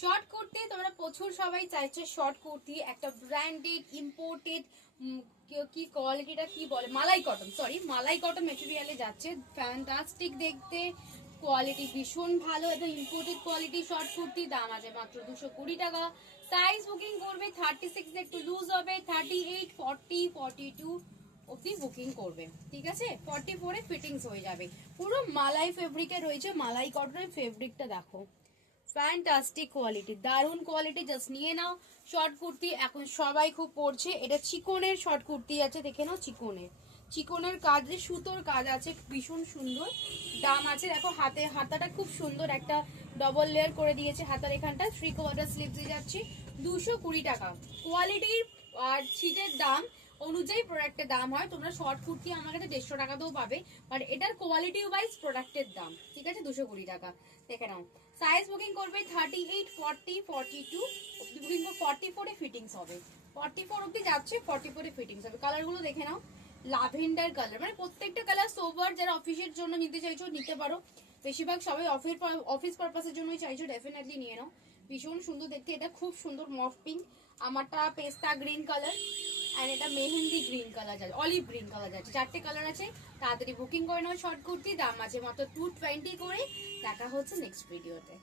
Short kurti তোমরা প্রচুর সবাই চাইছো শর্ট কুর্তি, একটা ব্র্যান্ডেড ইম্পোর্টেড কি কোয়ালিটিটা কি বলে, মালাই কটন, সরি মালাই কটন মেটেরিয়ালে যাচ্ছে। ফ্যান্টাস্টিক দেখতে, কোয়ালিটি ভীষণ ভালো, একদম ইম্পোর্টেড কোয়ালিটি শর্ট কুর্তি। দাম আছে মাত্র 220 টাকা। সাইজ বুকিং করবে 36 একটু লুজ হবে, 38, 40, 42 অব্দি বুকিং করবে, ঠিক আছে। 44 এ ফিটিংস হয়ে যাবে। পুরো মালাই ফেব্রিকে রয়েছে, মালাই কটনের ফেব্রিকটা দেখো, ফ্যান্টাস্টিক কোয়ালিটি, দারুন কোয়ালিটি, জাস্ট নিয়ে নাও। শর্ট কুর্তি এখন সবাই খুব পরছে। এটা চিকনের শর্ট কুর্তি আছে, দেখে নাও, চিকনের কাজে সুতোর কাজ আছে, ভীষণ সুন্দর। দাম আছে দেখো, হাতাটা খুব সুন্দর, একটা ডবল লেয়ার করে দিয়েছে হাতার এখানটা, 3/4 স্লিভ দিয়ে যাচ্ছে, 220 টাকা। কোয়ালিটির আর ছিটের দাম অনুযায়ী প্রোডাক্টের দাম হয়। তোমরা শর্ট কুর্তি আমার কাছে 150 টাকাতেও পাবে, বাট এটার কোয়ালিটি ওয়াইজ প্রোডাক্টের দাম, ঠিক আছে, 220 টাকা। দেখে নাও। সাইজ বুকিং করবে 38, 40, 42 অব্দি বুকিং করবে, 44 এ ফিটিংস হবে, 44 অব্দি যাচ্ছে, 44 এ ফিটিংস হবে। কালারগুলো দেখে নাও, লাভেন্ডার কালার, মানে প্রত্যেকটা কালার সোবার। যারা অফিসের জন্য নিতে চাইছো নিতে পারো, বেশিরভাগ সবাই অফিস পারপাসের জন্যই চাইছো, ডেফিনেটলি নিয়ে নাও। ভীষণ সুন্দর দেখতে, এটা খুব সুন্দর মফ পিঙ্ক, আমারটা পেস্তা গ্রিন কালার, আর এটা মেহেন্দি গ্রিন কালার যাচ্ছে, অলিভ গ্রিন কালার যাচ্ছে, 4টে কালার আছে। তাড়াতাড়ি বুকিং করে নাও শর্ট কুর্তি, দাম আছে মাত্র 220 করে। দেখা হচ্ছে নেক্সট ভিডিওতে।